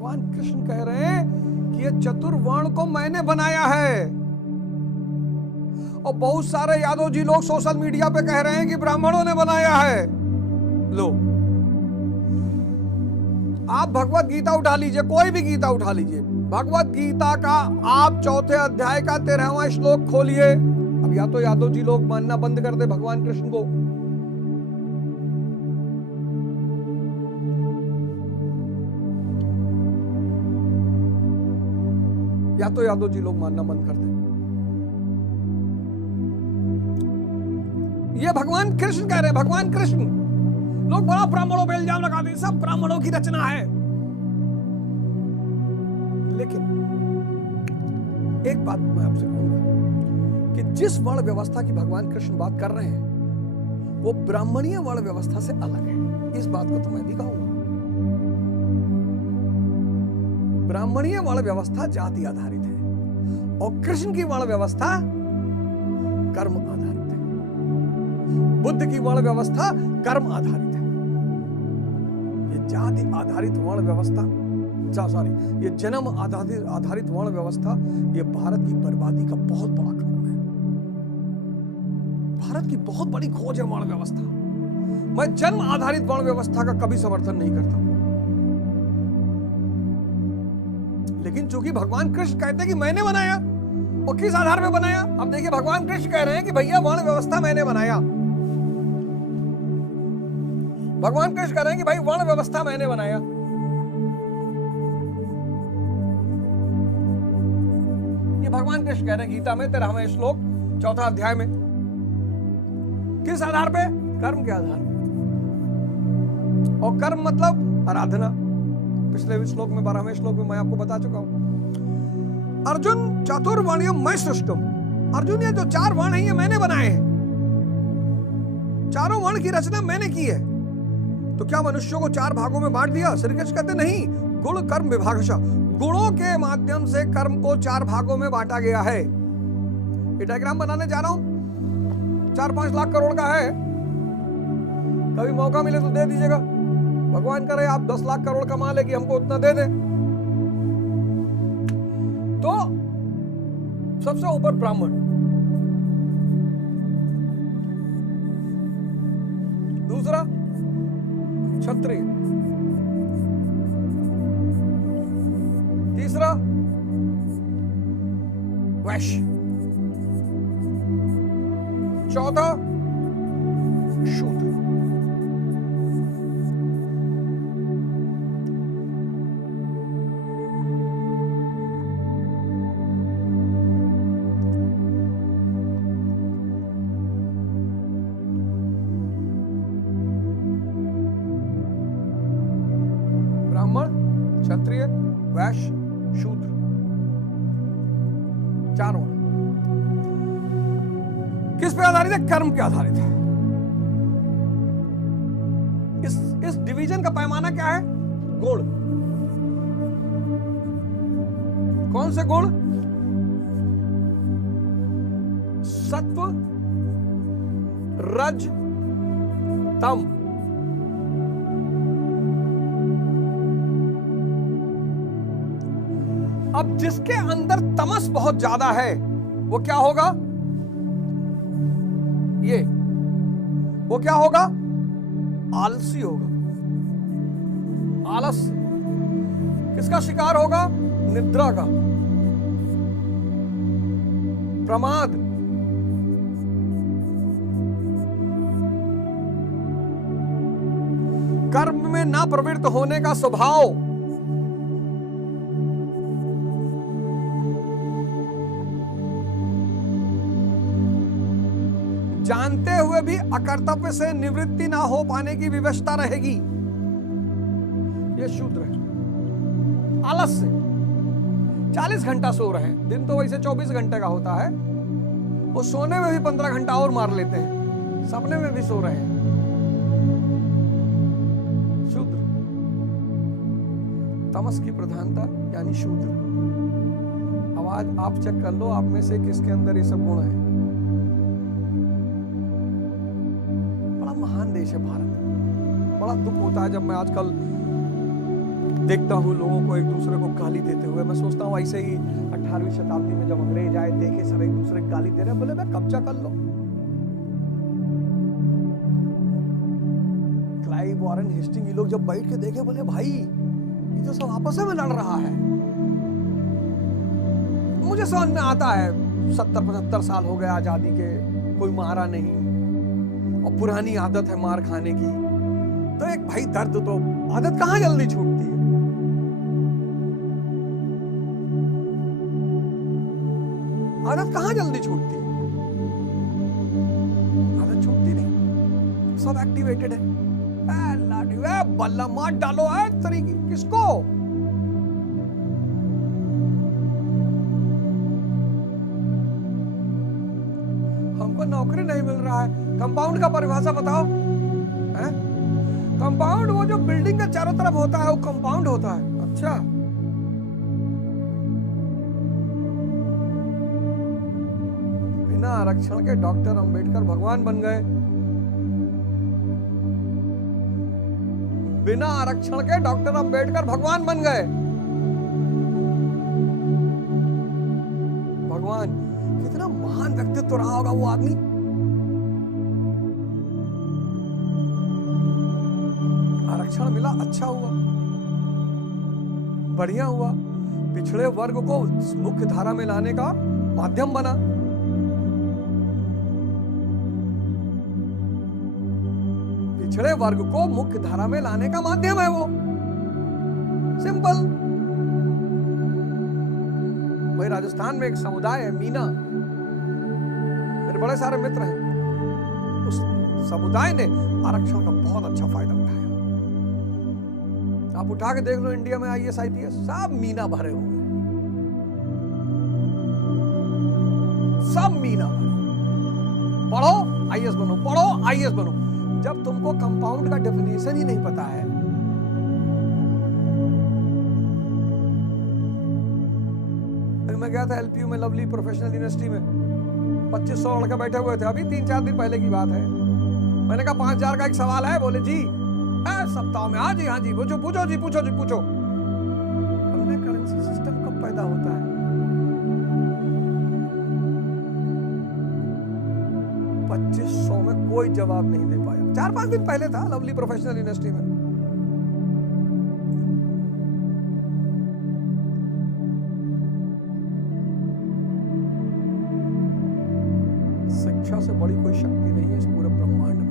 भगवान कृष्ण कह रहे हैं कि ये चतुर्वर्ण को मैंने बनाया है। और बहुत सारे यादव जी लोग सोशल मीडिया पे कह रहे हैं कि ब्राह्मणों ने बनाया है। लो, आप भगवत गीता उठा लीजिए, कोई भी गीता उठा लीजिए, भगवत गीता का आप 4थे अध्याय का 13वां श्लोक खोलिए। अब या तो यादव जी लोग मानना बंद कर दे भगवान कृष्ण को, या तो यादव जी लोग मानना बंद कर दे। ये भगवान कृष्ण कह रहे हैं, भगवान कृष्ण। लोग बड़ा ब्राह्मणों पे इल्जाम लगाते हैं, सब ब्राह्मणों की रचना है। लेकिन एक बात मैं आपसे कहूंगा कि जिस वर्ण व्यवस्था की भगवान कृष्ण बात कर रहे हैं वो ब्राह्मणीय वर्ण व्यवस्था से अलग है। इस बात को तो मैं भी कहूंगा। ब्राह्मणीय वर्ण व्यवस्था जाति आधारित है और कृष्ण की वर्ण व्यवस्था कर्म आधारित है। बुद्ध की वर्ण व्यवस्था कर्म आधारित है। ये जाति आधारित वर्ण व्यवस्था, सॉरी, ये जन्म आधारित वर्ण व्यवस्था, ये भारत की बर्बादी का बहुत बड़ा कारण है। भारत की बहुत बड़ी खोज है वर्ण व्यवस्था। मैं जन्म आधारित वर्ण व्यवस्था का कभी समर्थन नहीं करता, लेकिन चूंकि भगवान कृष्ण कहते हैं कि मैंने बनाया, और किस आधार पे बनाया? अब देखिए, भगवान कृष्ण कह रहे हैं कि भैया वर्ण व्यवस्था मैंने बनाया। भगवान कृष्ण कह रहे हैं कि भाई वर्ण व्यवस्था मैंने बनाया। ये भगवान कृष्ण कह रहे हैं गीता में 13वां श्लोक 4था अध्याय में। किस आधार पे? कर्म के आधार पे। और कर्म मतलब आराधना। पिछले श्लोक में 12वें श्लोक में मैं आपको बता चुका हूं। अर्जुन चातुर्वर्ण्यम मैं सृष्टम। अर्जुन, ये जो 4 वर्ण हैं ये मैंने बनाए हैं। चारों वर्ण की रचना मैंने की है। तो क्या मनुष्यों को 4 भागों में बांट दिया? श्री कृष्ण कहते नहीं, गुण कर्म विभागशः। गुणों के माध्यम से कर्म को 4 भागों में बांटा गया है। ये डायग्राम बनाने जा रहा हूं, 4-5 लाख करोड़ का है। कभी मौका मिले तो दे दीजिएगा। भगवान करे आप 10 लाख करोड़ कमा ले कि हमको उतना दे दे। तो सबसे ऊपर ब्राह्मण, दूसरा क्षत्रिय, तीसरा वैश्य, चौथा शूद्र। क्षत्रिय, वैश्य, शूद्र, 4 वर्ण। किस पे आधारित है? कर्म पे आधारित है। इस डिवीजन का पैमाना क्या है? गुण। कौन से गुण? सत्व, रज, तम। अब जिसके अंदर तमस बहुत ज्यादा है वो क्या होगा? वो क्या होगा? आलसी होगा। आलस्य। किसका शिकार होगा? निद्रा का, प्रमाद, कर्म में ना प्रवृत्त होने का स्वभाव, जानते हुए भी अकर्तव्य से निवृत्ति ना हो पाने की विवशता रहेगी। ये शूद्र है। आलस्य, 40 घंटा सो रहे हैं, दिन तो वैसे 24 घंटे का होता है, वो सोने में भी 15 घंटा और मार लेते हैं, सपने में भी सो रहे हैं। शूद्र, तमस की प्रधानता यानी शूद्र। अब आज आप चेक कर लो, आप में से किसके अंदर ये सब गुण है। महान देश है भारत। बड़ा दुख होता है जब मैं आजकल देखता हूँ लोगों को एक दूसरे को गाली देते हुए, मैं सोचता हूँ ऐसे ही 18वीं शताब्दी में जब अंग्रेज आए, देखे सब एक दूसरे को गाली दे रहे, बोले मैं कब्जा कर लो। क्लाइव, वॉरेन हेस्टिंग, ये लोग जब बैठ के देखे, बोले भाई ये तो सब आपस में लड़ रहा है। मुझे समझ में आता है 70-75 साल हो गए आजादी के, कोई मारा नहीं और पुरानी आदत है मार खाने की, तो एक भाई दर्द, तो आदत कहां जल्दी छूटती है। आदत कहां जल्दी छूटती है, आदत छूटती नहीं, सब एक्टिवेटेड है। लाठी बल्ला मार डालो है तरीके, किसको? हमको नौकरी नहीं मिल रहा है, कंपाउंड का परिभाषा बताओ। है कंपाउंड वो जो बिल्डिंग के चारों तरफ होता है, वो कंपाउंड होता है। अच्छा, बिना आरक्षण के डॉक्टर अंबेडकर भगवान बन गए। बिना आरक्षण के डॉक्टर अंबेडकर भगवान बन गए। भगवान, कितना महान व्यक्तित्व रहा होगा वो आदमी। आरक्षण मिला, अच्छा हुआ, बढ़िया हुआ, पिछड़े वर्ग को मुख्य धारा में लाने का माध्यम बना। पिछड़े वर्ग को मुख्य धारा में लाने का माध्यम है वो, सिंपल। भाई राजस्थान में एक समुदाय है मीना, मेरे बड़े सारे मित्र हैं, उस समुदाय ने आरक्षण का बहुत अच्छा फायदा उठाया। आप उठा के देख लो, इंडिया में IAS IPS सब मीना भरे हुए, सब मीना भरे। पढ़ो IAS बनो, पढ़ो IAS बनो। जब तुमको कंपाउंड का डेफिनेशन ही नहीं पता है, मैं गया था LPU में, लवली प्रोफेशनल यूनिवर्सिटी में, 2500 लड़के बैठे हुए थे, अभी 3-4 दिन पहले की बात है। मैंने कहा 5000 का एक सवाल है, बोले जी सप्ताह में। हाँ जी पूछो पूछो जी, पूछो जी पूछो। हमने करेंसी सिस्टम कब पैदा होता है? 2500 में कोई जवाब नहीं दे पाया। 4-5 दिन पहले था, लवली प्रोफेशनल यूनिवर्सिटी में। शिक्षा से बड़ी कोई शक्ति नहीं है इस पूरे ब्रह्मांड में।